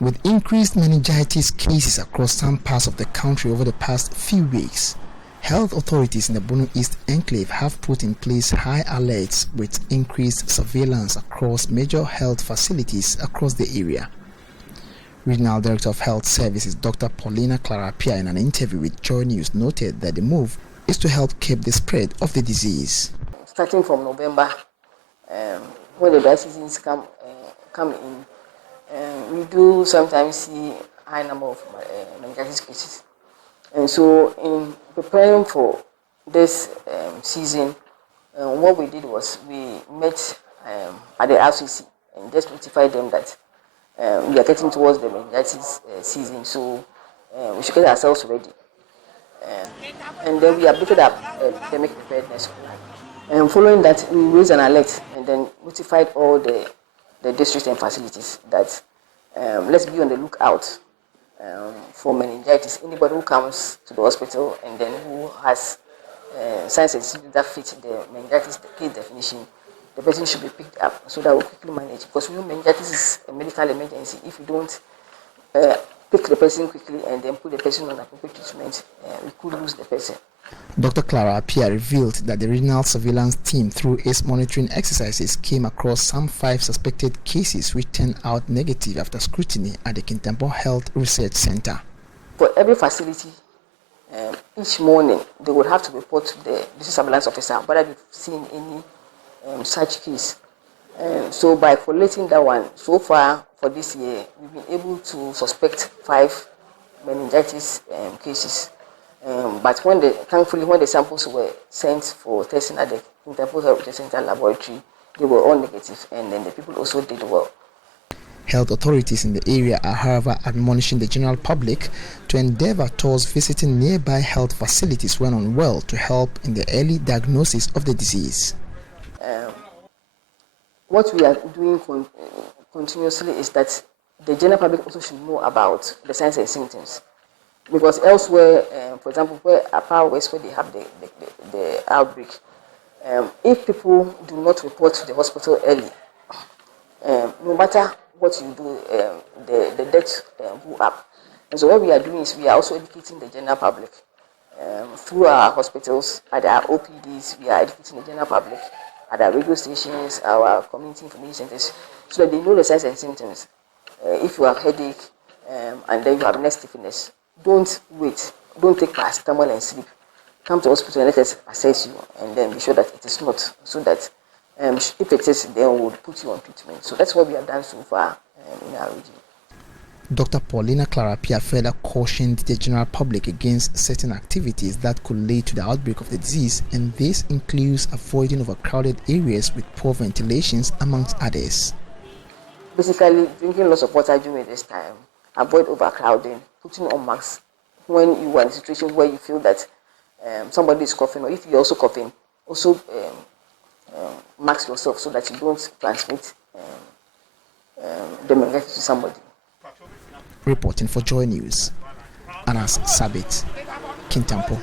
With increased meningitis cases across some parts of the country over the past few weeks, health authorities in the Bono East Enclave have put in place high alerts with increased surveillance across major health facilities across the area. Regional Director of Health Services Dr. Paulina Clarapia, in an interview with Joy News, noted that the move is to help keep the spread of the disease. Starting from November, when the dry seasons come in, we do sometimes see a high number of meningitis cases. And so in preparing for this season, what we did was we met at the RCC and just notified them that we are getting towards the meningitis season, so we should get ourselves ready. And then we updated our epidemic preparedness. And following that, we raised an alert and then notified all the districts and facilities that let's be on the lookout for meningitis. Anybody who comes to the hospital and then who has signs and symptoms that fit the meningitis case definition, the person should be picked up so that we'll quickly manage. Because we know meningitis is a medical emergency. If you don't pick the person quickly and then put the person on appropriate treatment, we could lose the person. Dr. Clarapia revealed that the regional surveillance team, through its monitoring exercises, came across some 5 suspected cases which turned out negative after scrutiny at the Kintampo Health Research Center. For every facility, each morning they would have to report to the district surveillance officer whether they've seen any such case. So by collating that one, so far for this year, we've been able to suspect 5 meningitis cases. But thankfully, when the samples were sent for testing at the Kintampo Health Research Center laboratory, they were all negative, and then the people also did well. Health authorities in the area are, however, admonishing the general public to endeavor towards visiting nearby health facilities when unwell to help in the early diagnosis of the disease. What we are doing continuously is that the general public also should know about the signs and symptoms. Because elsewhere, for example, where Upper West, where they have the outbreak, if people do not report to the hospital early, no matter what you do, the deaths go up. And so what we are doing is we are also educating the general public. Through our hospitals, at our OPDs, we are educating the general public, at our radio stations, our community information centers, so that they know the signs and symptoms. If you have headache and then you have neck stiffness, don't wait. Don't take paracetamol and sleep. Come to hospital and let us assess you and then be sure that it is not, so that if it is, then we will put you on treatment. So that's what we have done so far in our region. Dr. Paulina Clarapia further cautioned the general public against certain activities that could lead to the outbreak of the disease, and this includes avoiding overcrowded areas with poor ventilations, amongst others. Basically, drinking lots of water during this time, avoid overcrowding, putting on masks when you are in a situation where you feel that somebody is coughing, or if you're also coughing, also mask yourself so that you don't transmit the meningitis to somebody. Reporting for Joy News, Anas Sabit, Kintampo.